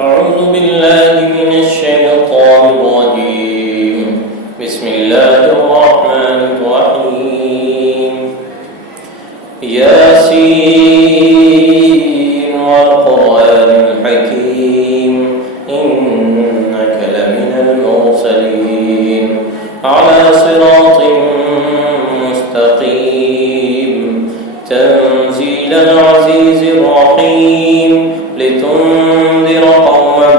أعوذ بالله من الشيطان الرجيم. بسم الله الرحمن الرحيم. ياسين والقرآن الحكيم إنك لمن المرسلين على صراط مستقيم تنزيل العزيز الرحيم لتنذر قوما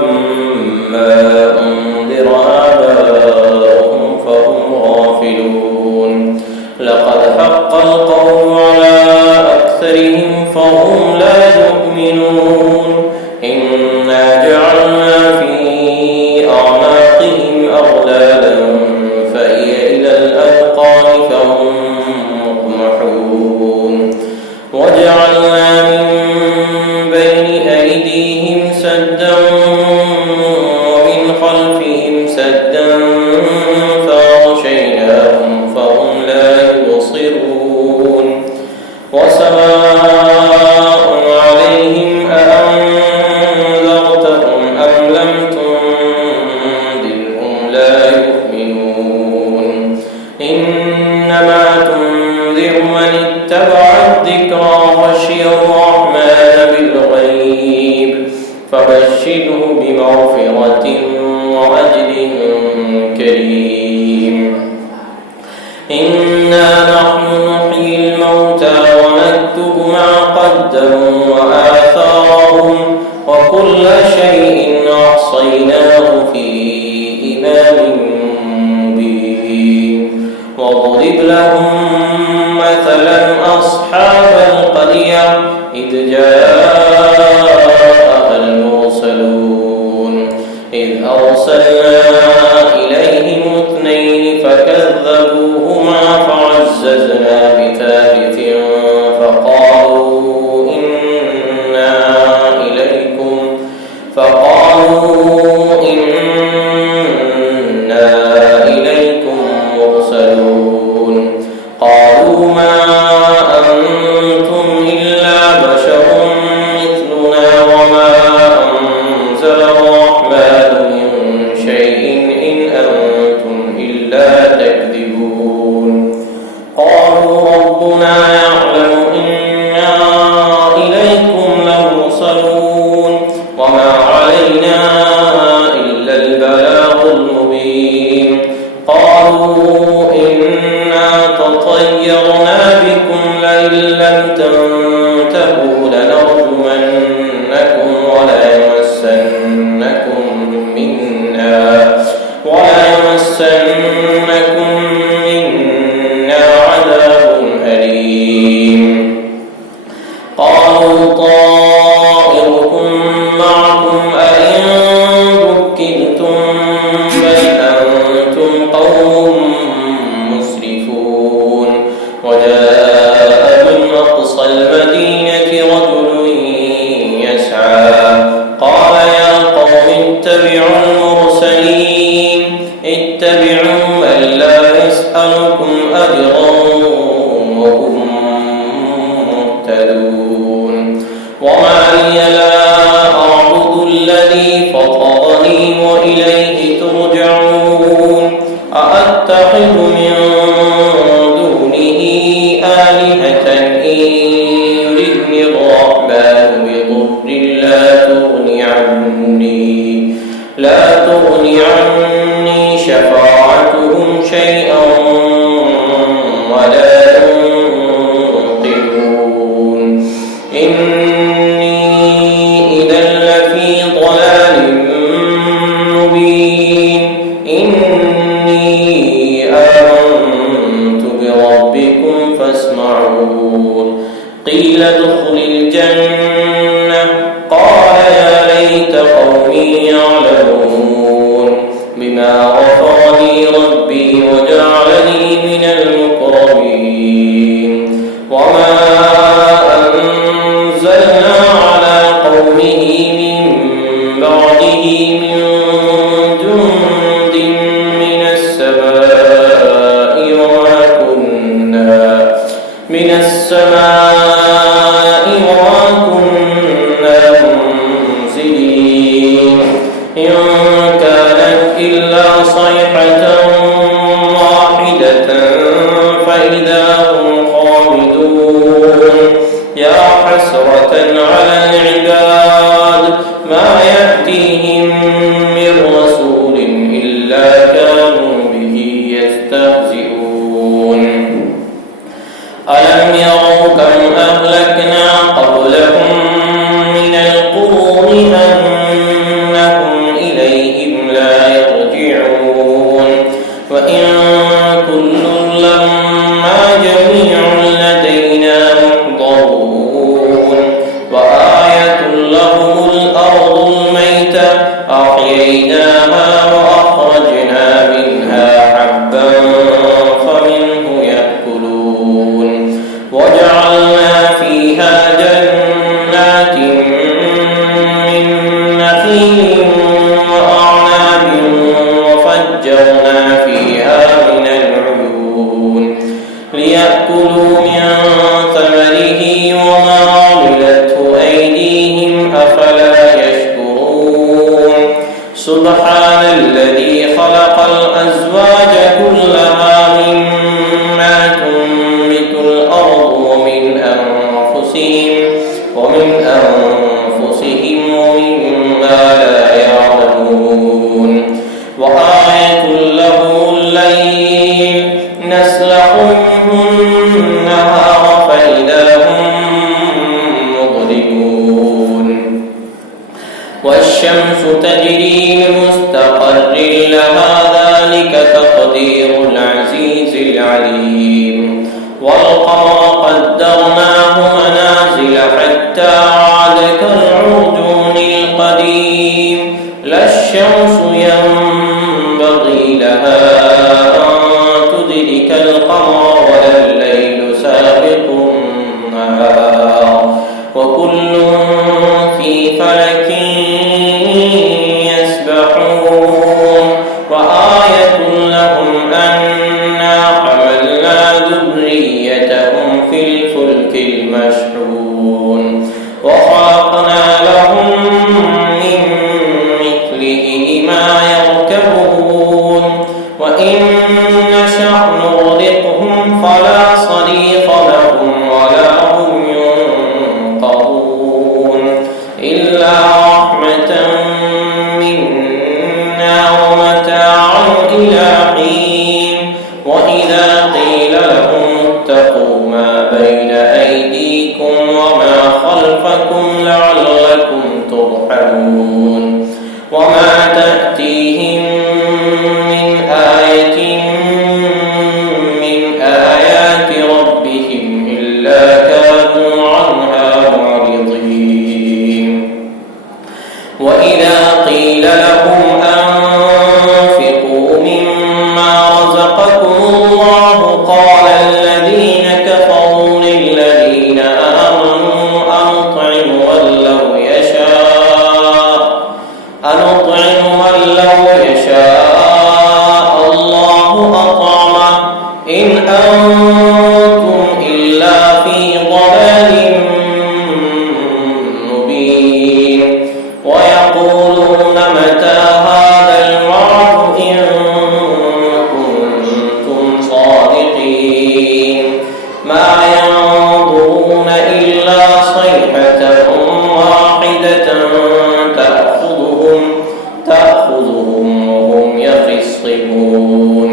ما أنذر آباؤهم فهم غافلون لقد حق القول على أكثرهم فهم لا يؤمنون إنا جعلنا في أعناقهم أغلالا فهي إلى الأذقان فهم مقمحون وجعلنا من بين أيديهم سدا ومن خلفهم سدا فأغشيناهم فهم لا يبصرون وسواء عليهم أأنذرتهم أم لم تنذرهم لا يؤمنون إنما تنذر من اتبع الذكر وخشي الرحمن بالغيب فبشره بمغفرة وأجر كريم. إنا نحن نحيي الموتى ونكتب ما قدموا وآثارهم وكل شيء أحصيناه في إمام مبين واضرب لهم مثلا أصحاب القرية إذ جاءها المرسلون إذ أرسلنا إليهم اثنين فكذبوهما فعززنا بثالث فقالوا إنا إليكم مرسلون قالوا ما أنتم إلا بشر مثلنا وما أنزل الرحمن من شيء إن أنتم إلا تكذبون قالوا ربنا يعلم إنا إليكم لمرسلون وما علينا إلا البلاغ المبين قالوا إنا تطيرنا بكم لئن لم تنتهوا لنرجمنكم وليمسنكم منا عذاب أليم قالوا طائركم معكم أئن ذكرتم بل أنتم قوم مسرفون وجاء من أقصى المدينة رجل يسعى قال يا قوم اتبعوا المرسلين اتبعوا من لا يسألكم أجرا وهم مهتدون وما لي لا أعبد الذي فطرني وإليه ترجعون أأتخذ من دونه آلهة إن يردني الرحمن بضر لا تغني عني شفاعتهم شيئا ولا ينقذون إني إذا لفي ضلال مبين إني آمنت بربكم فاسمعون قيل ادخل الجنة قال يا ليت قومي يعلمون بما غفر لي ربي وجعلني من المكرمين وما أنزلنا على قومه من إن كانت إلا صيحة واحدة فإذا هم خامدون يا حسرة على العباد ما يأتيهم من رسول إلا كانوا به يستهزئون ألم يروا كم أهلكنا قبلهم من القرون أنهم إليهم لا يرجعون وإن كل لما جميع لدينا محضرون وآية لهم الأرض الميتة أحييناها وأخرجنا منها حبا فمنه يأكلون وجعلنا فيها جنات من نخيل وأعناب وفجرنا فيها من العيون ليأكلوا من ثمره وما عملته أيديهم أفلا يشكرون سبحان الذي خلق الأزواج كلها مما تنبت الأرض ومن أنفسهم ومما لا يعلمون وآية لهم الليل نسلخ منه النهار فإذا هم مظلمون والشمس تجري لمستقر لها ذلك تقدير العزيز العليم والقمر قدرناه منازل حتى عاد كالعرجون القديم لا الشمس ينبغي لها أن تدرك القمر ولا الليل سابق النهار وكل في فلك يسبحون وآية لهم أنا حملنا ذريتهم في الفلك المشحون وخلقنا لهم من مثله ما يركبون وإن نشأ نغرقهم فلا صريخ لهم ولا هم ينقذون إلا رحمة منا ومتاعا إلى حين وإذا قيل لهم اتقوا ما بين أيديكم وما خلفكم لعلكم ترحمون وما تأتيهم من آية من آيات ربهم إلا كانوا عنها معرضين وإذا قيل لهم أنفقوا مما رزقكم الله قال الذين كفروا للذين آمنوا أنطعم من لو يشاء الله أطعمه إن أنتم إلا في ضلال مبين ويقولون متى هذا الوعد إن كنتم صادقين ما ينظرون إلا صيحة واحدة تأخذهم وهم يخصمون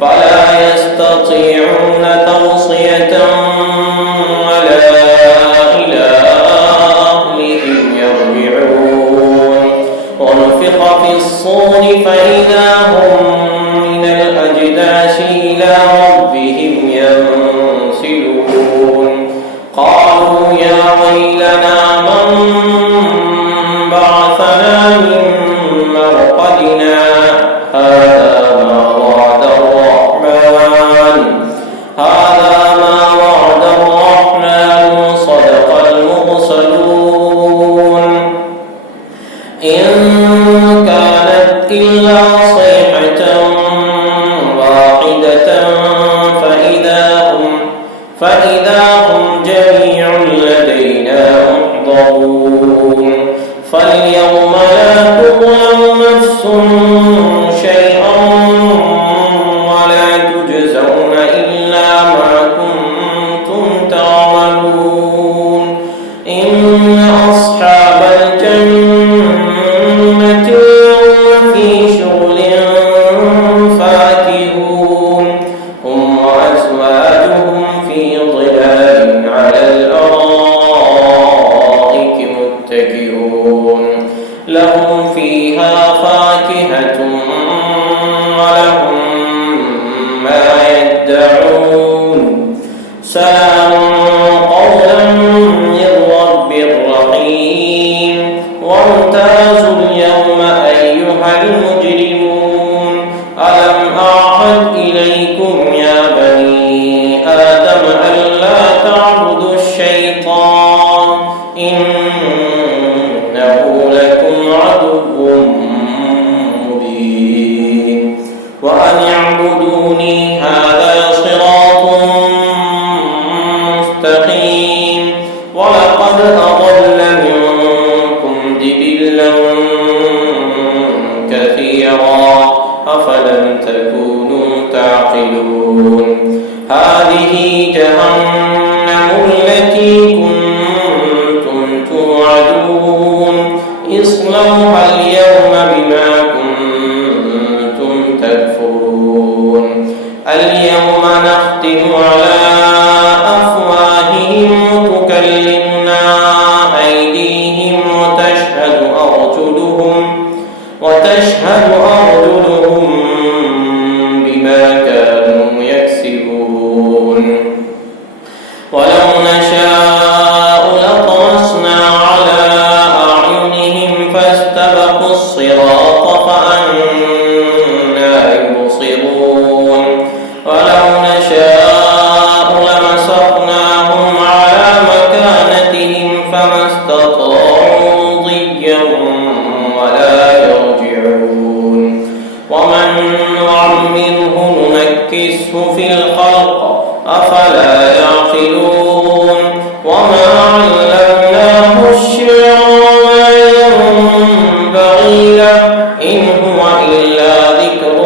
فلا يستطيعون توصية ولا إلى أهلهم يرجعون ونفخ في الصور فإذا هم من الأجداث إلى ربهم ينسلون قالوا يا ويلنا من بعثنا من مرقدنا هذا ما وعد الرحمن وصدق المرسلون إن كانت إلا صيحة واحدة فإذا هم جميع لدينا محضرون فاليوم لا تظلم نفس شيئا ولا تجزون إلا ما كنتم تعملون إن أصحاب الجنة في شغل فاكهون هم وأزواجهم في ظلال على الأرائك متكئون لهم فيها فاكهة ولهم ما يدعون سلام قولا من رب رحيم وامتازوا اليوم أيها المجرمون ألم أعهد إليكم يا بني آدم ألا تعبدوا الشيطان إنه لكم عدو مبين وأن اعبدوني هذا صراط مستقيم ولقد أضل منكم جبلا كثيرا أفلم تكونوا تعقلون هذه جهنم التي كنتم توعدون اصلوها اليوم بما كنتم تكفرون اليوم نختم على أفواههم وتكلمنا أيديهم وتشهد أرجلهم بما كانوا يكسبون ولو نشاء لطمسنا على أعينهم فاستبقوا الصراط فأنى يبصرون ولو نشاء لمسخناهم على مكانتهم فما استطاعوا ضيا ولا يرجعون ومن نعمره ننكسه في الخلق أفلا يعقلون وما علمناه الشعر وما ينبغي له إن هو إلا ذكر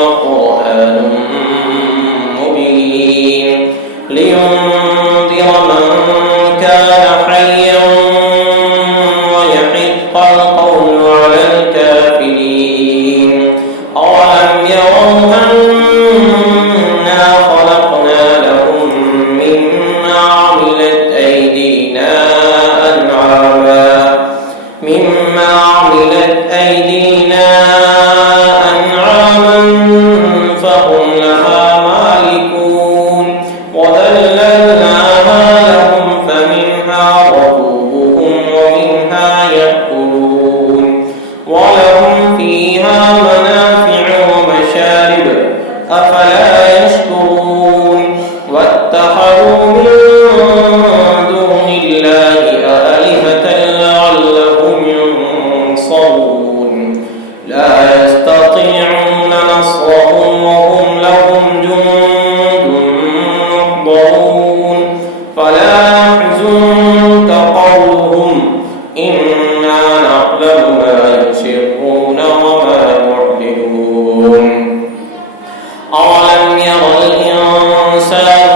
وقرآن مبين لينذر من كان حيا ويحق القول على الكافرين أولم يروا أنا خلقنا لهم مما عملت أيدينا أنعاما فهم لها مالكون وذللناها لهم فمنها ركوبهم ومنها يأكلون ولهم فيها منافع ومشارب أفلا يشكرون واتخذوا من دون الله آلهة لعلهم ينصرون لا يستطيعون نصرهم وهم لهم جند محضرون فلا يحزنك قولهم إنا نعلم ما يسرون وما يعلنون أولم ير الإنسان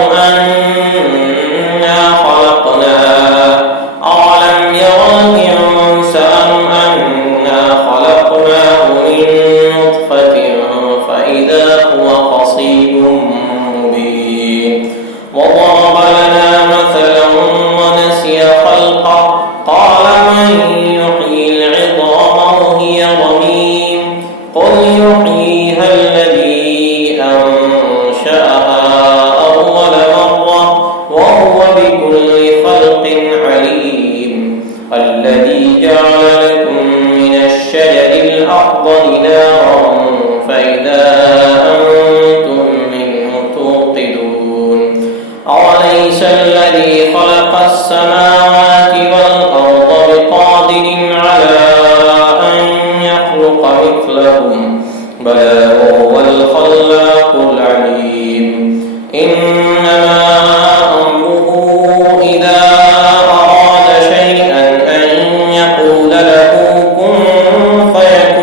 أنا خلقناه من نطفة فإذا هو خصيم مبين وضرب لنا مثلا ونسي خلقه قال من يحيي العظام وهي رميم قل يحييها الذي أنشأها أول مرة وهو بكل خلق عليم الذي جعل لكم من الشجر الأخضر نارا فإذا أنتم منه توقدون أوليس الذي خلق السماوات والأرض بقادر على أن يخلق مثلهم بلى وهو الخلاق العليم إنما أمره إذا أراد شيئا أن يقول له كن فيكون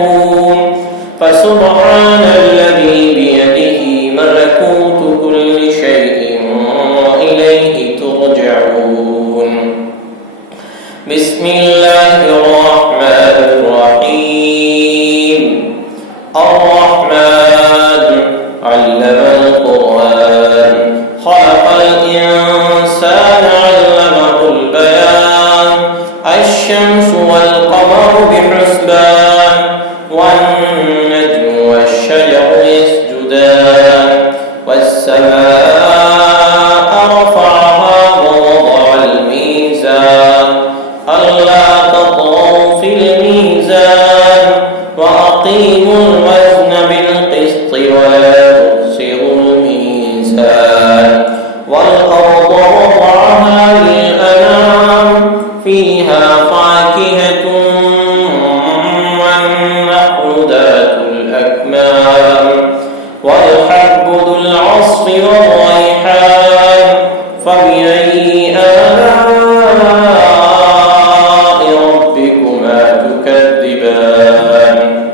تكذبان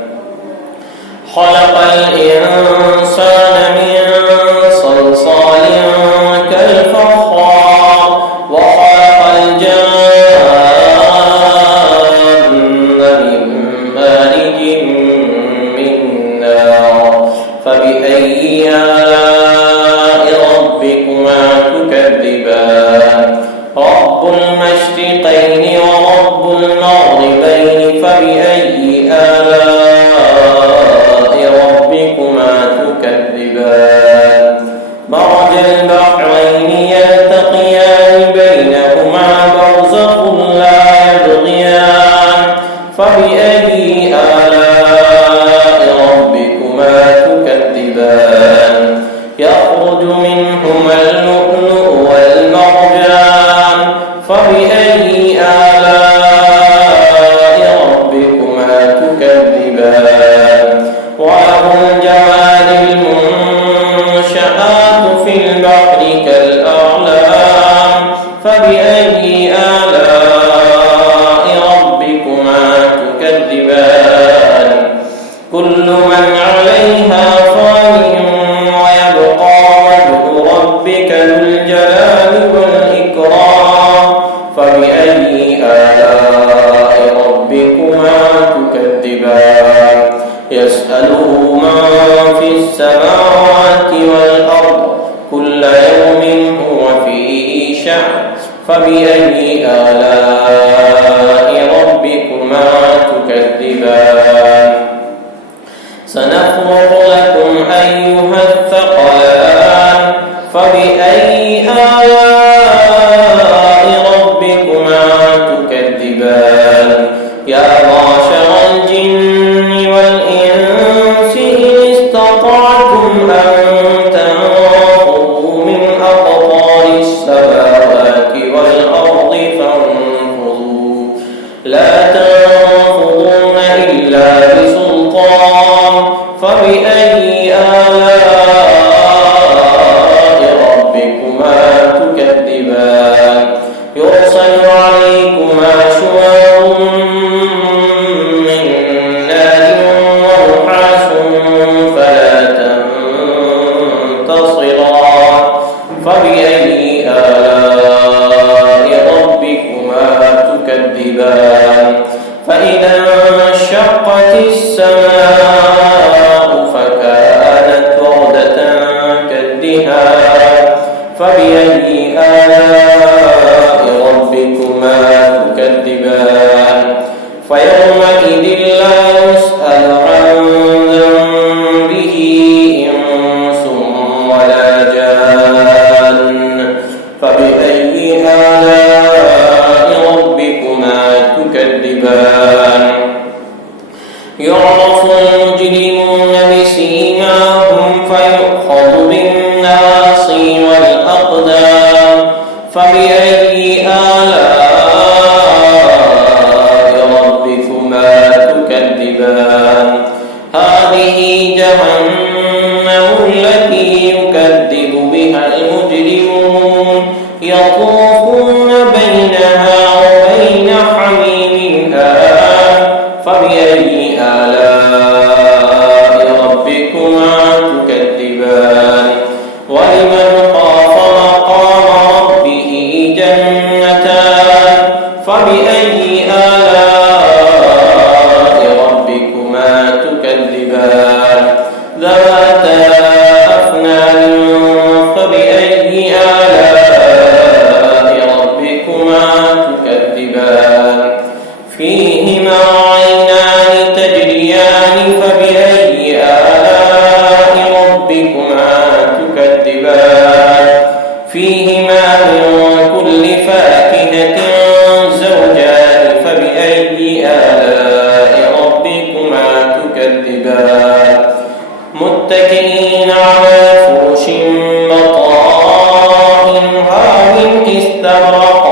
خلق الإنسان من صلصال كالفخار وخلق الجان من مارج من نار فبأي آلاء ربكما تكذبان رب المشرقين ورب المغربين فبأي آلاء ربكما تكذبان مرج البحرين يلتقيان بينهما برزخ لا يبغيان فبأي آلاء ربكما تكذبان يخرج منهما اللؤلؤ والمرجان فبأي آلاء ربكما تكذبان وله الجوار المنشآت في البحر كالأعلام فبأي آلاء ربكما تكذبان كل من عليها فان ويبقى وجه ربك ذو الجلال والإكرام فبأي آلاء ربكما تكذبان يسأله من في السماوات والأرض كل يوم هو في شأن فبأي آلاء ربكما تكذبان سنفرغ لكم أيها الثقلان فبأي آلاء ربكما تكذبان يا معشر الجن والإنس إن استطعتم أن تنفذوا من أقطار السماوات والأرض فانفذوا لا تنفذون إلا بسلطان فبأي آلاء ربكما تكذبان يرسل عليكما شواظ من نار ونحاس فلا تنتصران فبأي آلاء ربكما تكذبان فإذا انشقت السماء فكانت وردة كالدهان فبأي آلاء ربكما تكذبان فيومئذ لا يسأل عن ذنبه إنس ولا جان فبأي آلاء ربكما تكذبان يعرف المجرمون بسيماهم فيؤخذ بالناصي والأقدام فبأي آلاء ربكما تكذبان هذه جهنم التي يكذب بها المجرمون يطوفون بينها وبين حميم آن فبأي آلاء ربكما تكذبان ولمن خاف مقام ربه جنتان فبأي آلاء ربكما تكذبان ذواتا أفنان فبأي آلاء ربكما تكذبان فيهما عينان تجريان فبأي آلاء ربكما تكذبان فيهما من كل فاكهة زوجان فبأي آلاء ربكما تكذبان متكئين على فرش بطائنها من استبرق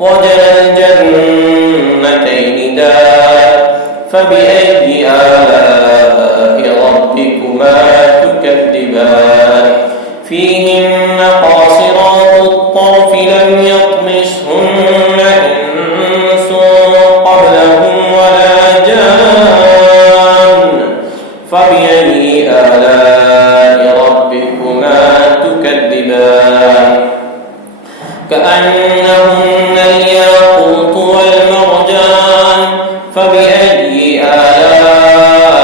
وجنى الجنتين دان فبأي آلاء ربكما تكذبان فيهن قاصرات الطرف لم يطمسهن إنس قبلهم ولا جان فبأي آلاء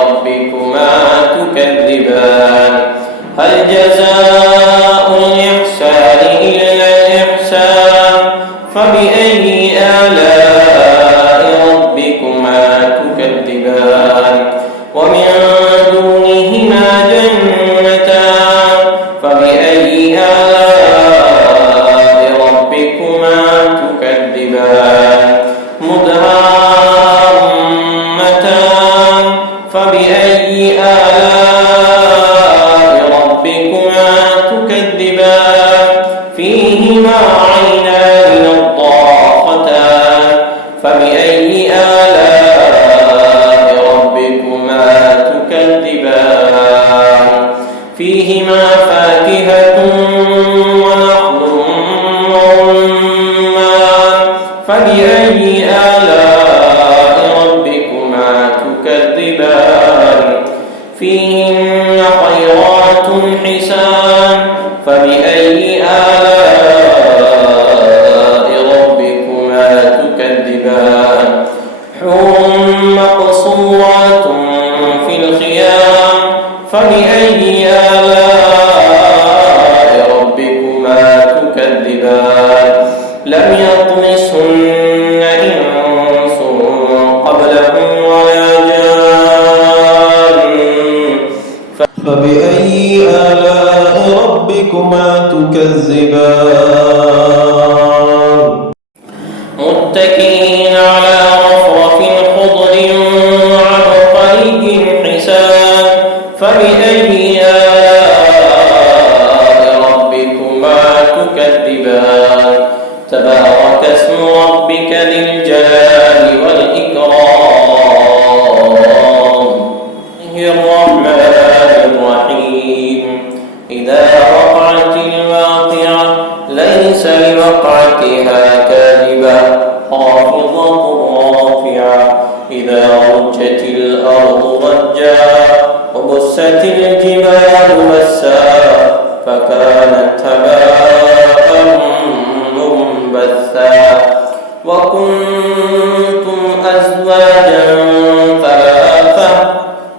ربكما تكذبان هل جزاء الإحسان إلا الإحسان فبأي آلاء ربكما تكذبان ومن دونهما جنتان فبأي آلاء ربكما تكذبان مدهامتان فبأي آلاء ربكما تكذبان فيهما عينان نضاختان فبأي آلاء ربكما تكذبان فيهما فاكهة ونخل ورمان فبأي آلاء ربكما تكذبان فيهن خيرات حسان فبأي آلاء ربكما تكذبان حور مقصورات في الخيام فبأي آلاء ربكما تكذبان لم يطمسهن إنس قبلهم ولا جان فبأي آلاء ربكما تكذبان متكئين على رفرف خضر وعبقري حسان فبأي آلاء ربكما تكذبان تبارك اسم ربك ذي الجلال والإكرام الرحمن الرحيم إذا وقعت الواقعة ليس لوقعتها كاذبة خافضة رافعة إذا رجت الأرض رجا وبست الجبال بسا فكانت هباء منبثا وكنتم أزواجا ثلاثة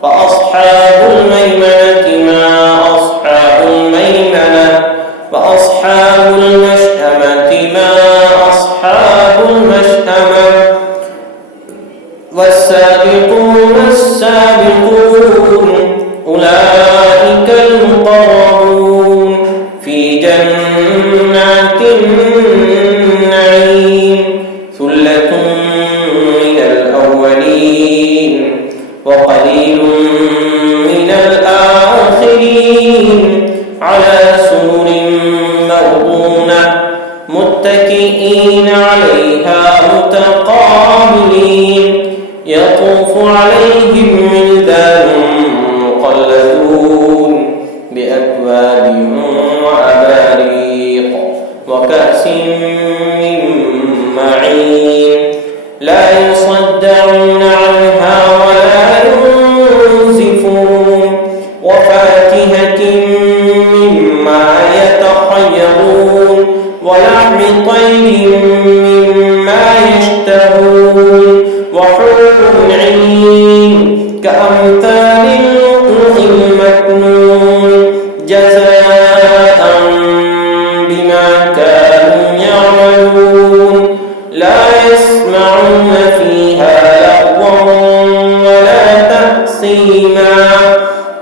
فأصحاب الميمنة ما أصحاب الميمنة وأصحاب المشأمة ما أصحاب المشأمة والسابقون السابقون أولئك المقربون في جنات النعيم ثلة من الأولين وقليل من الآخرين على سرر موضونة متكئين عليها متقابلين يطوف عليهم ولدان مخلدون بأكواب وأباريق وكأس من معين لا يصدعون عنها ولا ينزفون وفاكهة مما يتخيرون ولحم طير مما يشتهون وحور عين كأمثال اللؤلؤ المكنون جزاء بما كانوا يعملون لا يسمعون فيها لغوا ولا تأثيما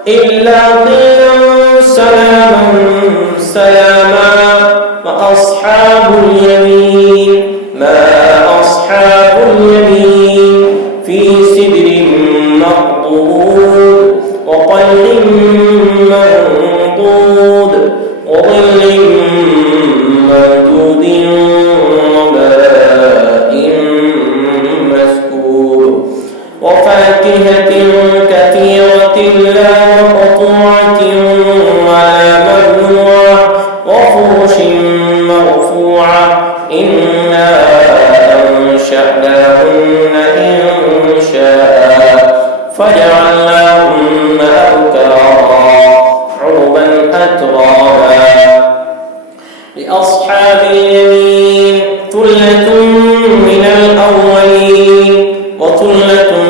إلا قيلا سلاما سلاما وأصحاب اليمين ما أصحاب اليمين في سدر مخضود وطلح منضود وظل ممدود وماء مسكوب وفاكهة كثيرة لا مقطوعة ولا ممنوعة وفرش مرفوعة إنا أنشأناهن إنشاء فجعلناهن أبكارا عربا أترابا لأصحاب اليمين ثلة من الأولين وثلة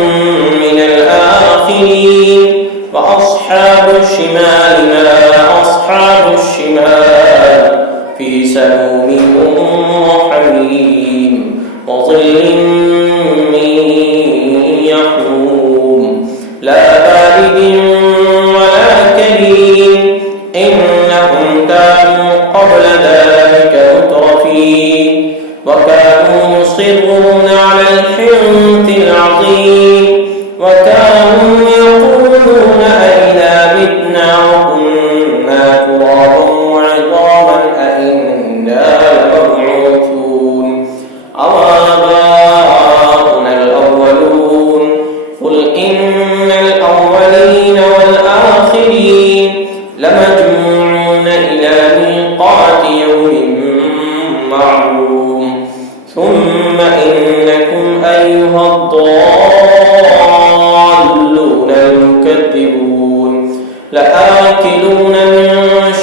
من الآخرين وأصحاب الشمال ما أصحاب الشمال في سموم وحميم وظل من يحموم لا بارد ولا كريم إنهم كانوا قبل ذلك مترفين وكانوا يصرون على الحنث العظيم وكانوا يقولون أئذا متنا وكنا ترابا وعظاما أئنا لمبعوثون أوآباؤنا الأولون قل إن الأولين والآخرين لمجموعون إلى ميقات يوم معلوم ثم إنكم أيها الضالون المكذبون لآكلون من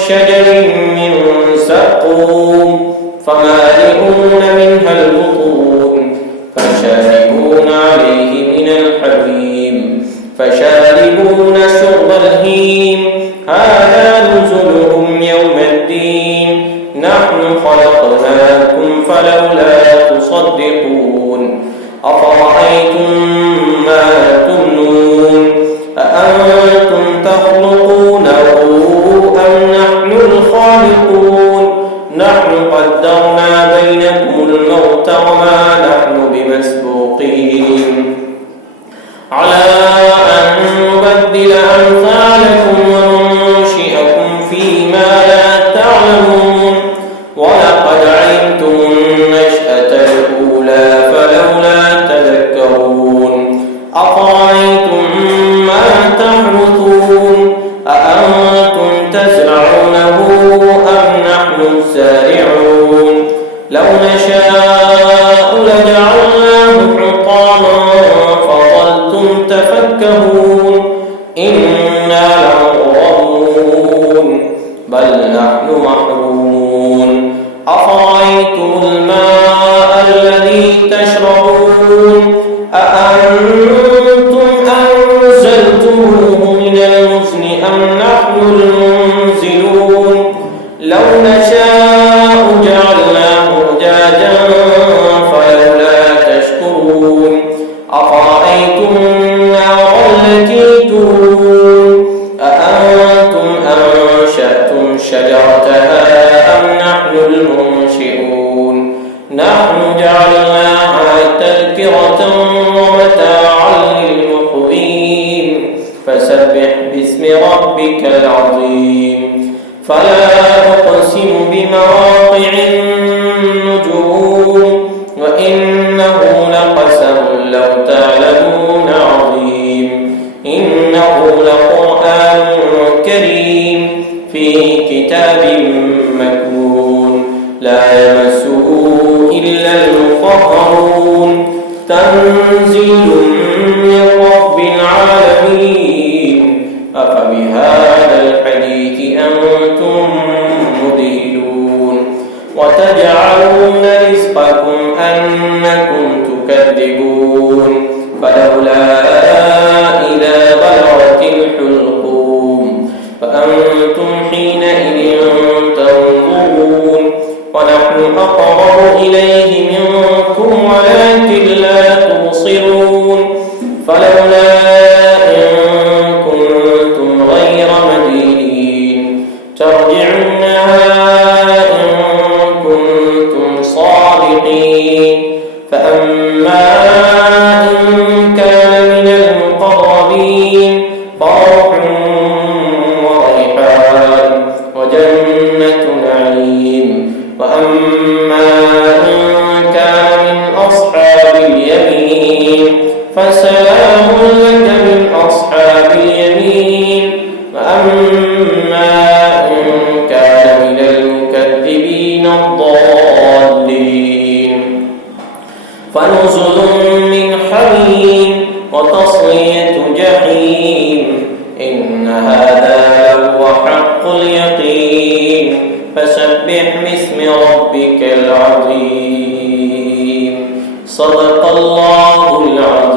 شجر من زقوم فمالئون منها البطون فشاربون عليه من الحميم فشاربون شرب الهيم هذا نزلهم يوم الدين نحن خلقناكم فلولا تصدقون أفرأيتم ما تمنون أأنتم تخلقونه أم نحن الخالقون نحن قدرنا بينكم الموت وما نحن بمسبوقين على أن نبدل أمثالكم وننشئكم فيما لا تعلمون ولقد علمتم النشأة الأولى فلولا تذكرون أفرأيتم ما تحرثون أأنتم تزرعونه أم نحن الزارعون لو نشاء لجعلناه حطاما فظلتم تفكهون إنا لمغرمون بل نحن محرومون أفرأيتم الماء الذي تشربون أأنتم أنزلتموه من المزن أم نحن المنزلون لو نشاء جعلناه أجاجا فلولا تشكرون أفرأيتم النار التي تورون أأنتم أنشأتم شجرتها أم نحن المنشئون نحن جعلناها تذكرة ومتاعا للمقوين فسبح باسم ربك العظيم فلا أقسم بمواقع النجوم وإنه لقسم لو تعلمون عظيم إنه لقرآن كريم في كتاب مكنون لا يمسه إلا المطهرون تنزيل من رب العالمين أفبهذا الحديث أنتم مدهنون وتجعلون رزقكم أنكم تكذبون فلولا إذا بلغت الحلقوم فأنتم حينئذ تنظرون ونحن أقرب إليه منكم ولكن لا تبصرون فلولا إن كنتم غير مدينين ترجعونها إن كنتم صادقين فأما إن كان من المقربين فروح وريحان وجنة نعيم وأما إن كان من أصحاب اليمين فسلام لك من أصحاب اليمين وأما إن كان من المكذبين الضالين فنزل من حميم وتصلية جحيم إن هذا لهو حق اليقين فسبح باسم ربك العظيم صدق الله العظيم.